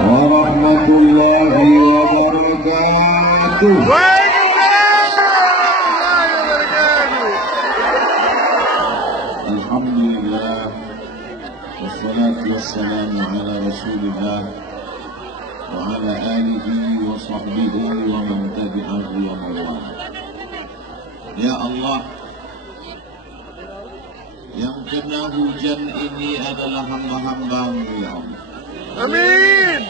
warahmatullahi wabarakatuh. Alhamdulillah, wassalatu wassalamu ala rasulillah wa ala alihi wa sahbihi wa man tabi'ahu wa man. Ya Allah, yang kena hujan ini adalah hamba-hamba-Mu, ya Allah. Amin.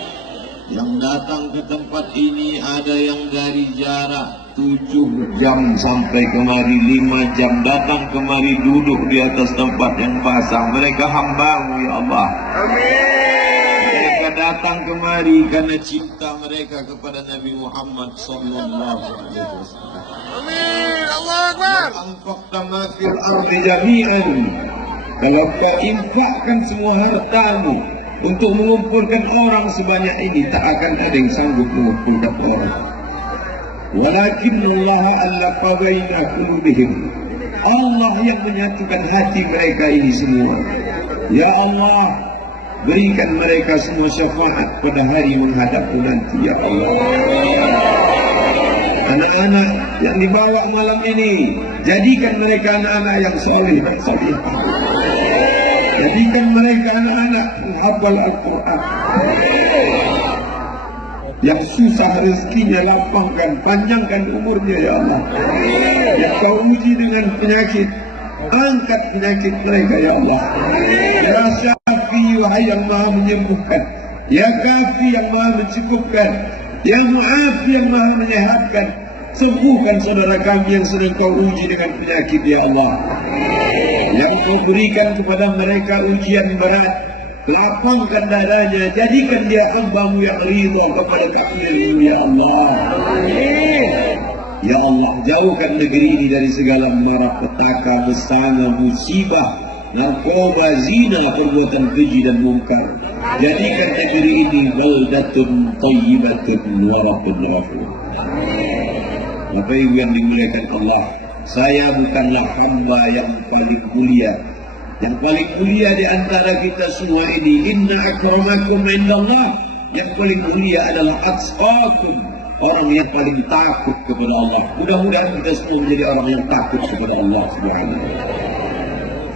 Yang datang ke tempat ini ada yang dari jarak 7 jam sampai kemari, 5 jam datang kemari duduk di atas tempat yang basah. Mereka hamba-Mu, ya Allah. Amin. Mereka datang kemari karena cinta mereka kepada Nabi Muhammad sallallahu alaihi wasallam. Amin. Allahu Akbar. Anfaqta ma fil ardi jami'an. Kalau kau infakkan semua hartamu untuk mengumpulkan orang sebanyak ini, tak akan ada yang sanggup mengumpulkan orang. Walakin Allah allafa baina qulubihim. Allah yang menyatukan hati mereka ini semua. Ya Allah, berikan mereka semua syafaat pada hari menghadapmu nanti, ya Allah. Anak-anak yang dibawa malam ini, jadikan mereka anak-anak yang soleh dan salihah. Jadikan mereka anak-anak penghafal Al-Quran. Yang susah rezekinya lapangkan, panjangkan umurnya, ya Allah. Yang kau uji dengan penyakit, angkat penyakit mereka, ya Allah. Ya Syafi, wahai yang maha menyembuhkan. Ya Kafi, yang maha mencukupkan. Ya Mu'afi, yang maha menyehatkan. Sembuhkan saudara kami yang sedang kau uji dengan penyakit, ya Allah. Yang kau berikan kepada mereka ujian berat, lapangkan dadanya, jadikan dia hamba-Mu yang ridha kepada kami, ya Allah. Ya Allah, jauhkan negeri ini dari segala mara petaka, bencana, musibah, narkoba, zina, perbuatan keji dan mungkar. Jadikan negeri ini baldatun thayyibatun wa rabbun ghafur. Bapak Ibu yang dimuliakan Allah, saya bukanlah hamba yang paling mulia. Yang paling mulia di antara kita semua ini, inna akramakum indallah. Yang paling mulia adalah atqakum, orang yang paling takut kepada Allah. Mudah-mudahan kita semua menjadi orang yang takut kepada Allah Subhanahu wa taala.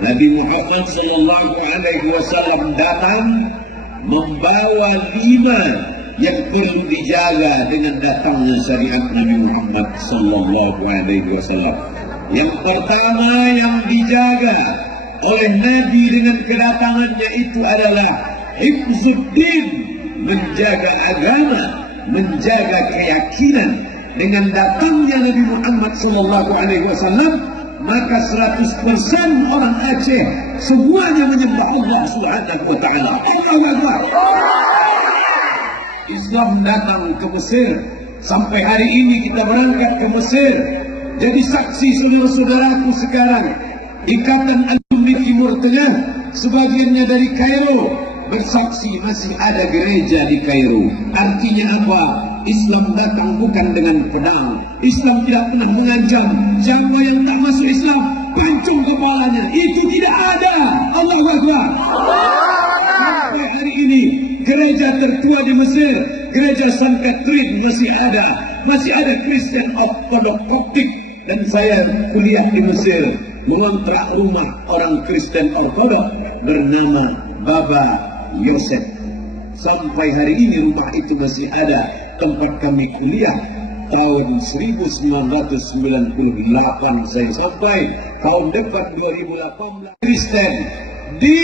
Nabi Muhammad sallallahu alaihi wasallam datang membawa 5 yang perlu dijaga dengan datangnya syariat Nabi Muhammad sallallahu alaihi wasallam. Yang pertama yang dijaga oleh Nabi dengan kedatangannya itu adalah hifzuddin, menjaga agama, menjaga keyakinan. Dengan datangnya Nabi Muhammad sallallahu alaihi wasallam, maka 100% orang Aceh semuanya menyembah Allah Subhanahu wa taala. Allahu Akbar. Islam datang ke Mesir. Sampai hari ini kita berangkat ke Mesir. Jadi saksi saudara-saudaraku sekarang, Ikatan Alumni Timur Tengah, sebagiannya dari Kairo, bersaksi masih ada gereja di Kairo. Artinya apa? Islam datang bukan dengan pedang. Islam tidak pernah mengancam. Siapa yang tak masuk Islam, pancung kepalanya. Itu tidak ada. Allahu Akbar. Sampai hari ini gereja tertua di Mesir, gereja San Catherine masih ada. Masih ada Kristen Ortodok Koptik. Dan saya kuliah di Mesir, mengontrak rumah orang Kristen Ortodok bernama Baba Yosef. Sampai hari ini rumah itu masih ada. Tempat kami kuliah tahun 1998 saya sampai, tahun depan 2018. Kristen di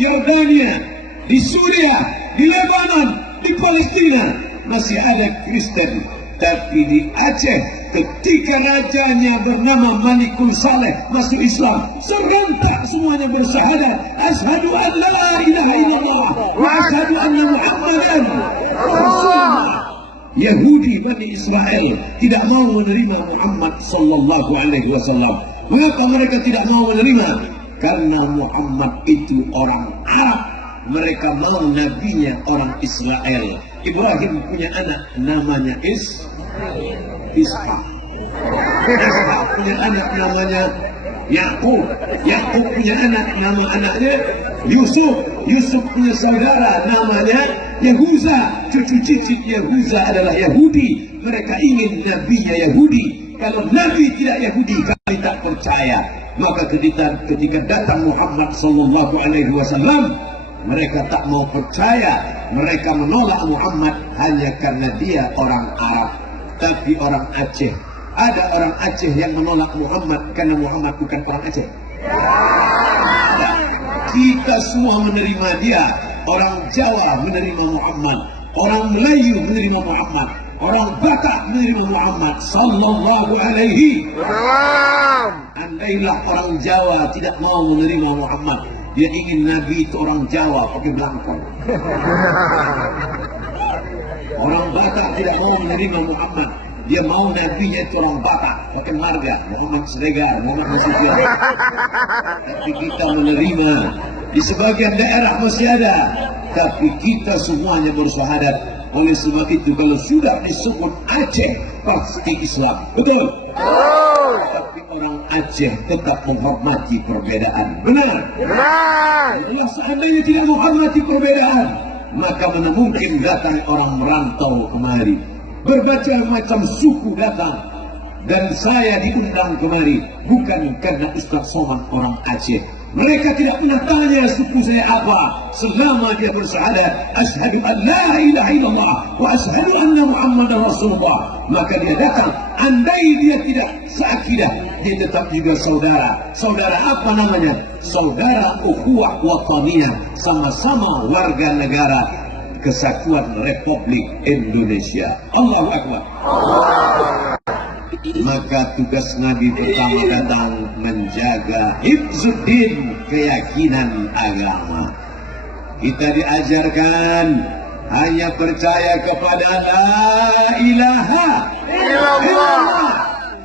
Yordania, di Suria, di Lebanon, di Palestina masih ada Kristen. Tapi di Aceh, ketika rajanya bernama Malikul Saleh masuk Islam, serentak semuanya bersyahadat, asyhadu an la ilaha illallah wa asyhadu anna Muhammadan Rasulullah. Yahudi Bani Israel tidak mau menerima Muhammad sallallahu alaihi wasallam. Mengapa mereka tidak mau menerima? Karena Muhammad itu orang Arab. Mereka mau nabinya orang Israel. Ibrahim punya anak namanya Ishak. Ishak punya anak namanya Yakub. Yakub punya anak, nama anaknya Yusuf. Yusuf punya saudara namanya Yahuza, cucu cicit Yahuza adalah Yahudi. Mereka ingin nabinya Yahudi. Kalau nabi tidak Yahudi, kami tak percaya. Maka ketika datang Muhammad sallallahu alaihi wasallam, mereka tak mau percaya. Mereka menolak Muhammad hanya karena dia orang Arab. Tapi orang Aceh, ada orang Aceh yang menolak Muhammad karena Muhammad bukan orang Aceh. Kita semua menerima dia. Orang Jawa menerima Muhammad, orang Melayu menerima Muhammad, orang Batak menerima Muhammad sallallahu alaihi wasallam. Andailah orang Jawa tidak mau menerima Muhammad, dia ingin Nabi itu orang Jawa pakai belangkon. Orang Batak tidak mau menerima Muhammad, dia mau nabinya itu orang Batak pakai marga Muhammad Siregar, Muhammad Nasution. Tapi kita menerima. Di sebagian daerah masih ada, tapi kita semuanya bersyahadat. Oleh sebab itu kalau sudah disebut Aceh pasti Islam, betul? Tapi orang Aceh tetap menghormati perbedaan, benar? Kalau seandainya tidak menghormati perbedaan, maka mana mungkin datang orang merantau kemari, berbagai macam suku datang. Dan saya diundang kemari bukan karena Ustaz Somad orang Aceh. Mereka tidak pernah tanya suku saya apa. Selama dia bersyahadat asyhadu an la ilaha illallah wa asyhadu anna Muhammadar Rasulullah, maka dia datang. Andai dia tidak seakidah, dia tetap juga saudara. Saudara apa namanya? Saudara ukhuwah wataniyah, sama-sama warga negara Kesatuan Republik Indonesia. Allahu Akbar. Maka tugas Nabi pertama datang menjaga hifzuddin, keyakinan agama. Kita diajarkan hanya percaya kepada la ilaha illallah,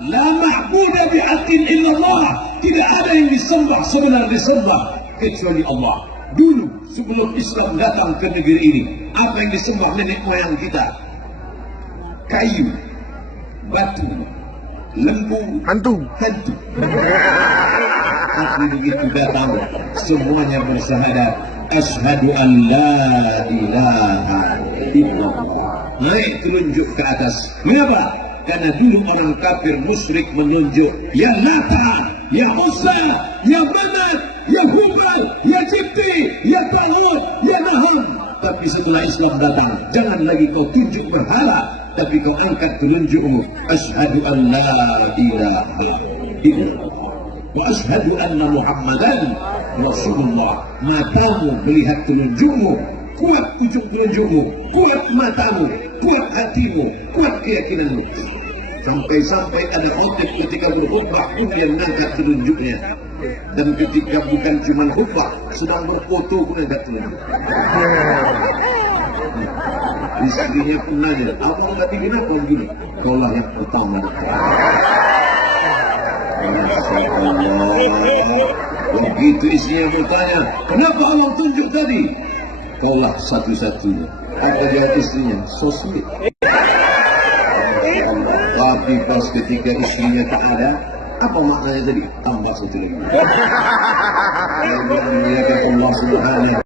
la ma'budu bihaqqin illallah. Tidak ada yang disembah sebenar disembah kecuali Allah. Dulu sebelum Islam datang ke negeri ini, apa yang disembah nenek moyang kita? Kayu, batu, lembu, hantu. Tapi begitu datang, semuanya bersyahadat asyhadu an la ilaha illallah. Naik telunjuk ke atas. Mengapa? Karena dulu orang kafir musyrik menunjuk ya Lata, ya Uzza, ya Manat, ya Hubal, ya Jibti, ya Tahut, ya Nahum. Tapi setelah Islam datang, jangan lagi kau tunjuk berhala, tapi kau angkat telunjukmu. Asyhadu an la ilaha illallah wa asyhadu anna Muhammadan Rasulullah. Matamu melihat telunjukmu, kuat ujung telunjukmu, kuat matamu, kuat hatimu, kuat keyakinanmu. Sampai-sampai ada khotib ketika berkhutbah pun yang mengangkat telunjuknya. Dan ketika bukan cuma khutbah, sedang berfoto pun angkat telunjuk. Istrinya pun nanya, abang nggak bikin apa begini? Kaulah yang pertama. Masya Allah. Begitu istrinya bertanya, kenapa abang tunjuk tadi? Kaulah satu-satunya. Apa jawab istrinya? So sweet. Tapi pas ketika istrinya tak ada, apa maknanya tadi? Tambah satu lagi. Allah Subhanahu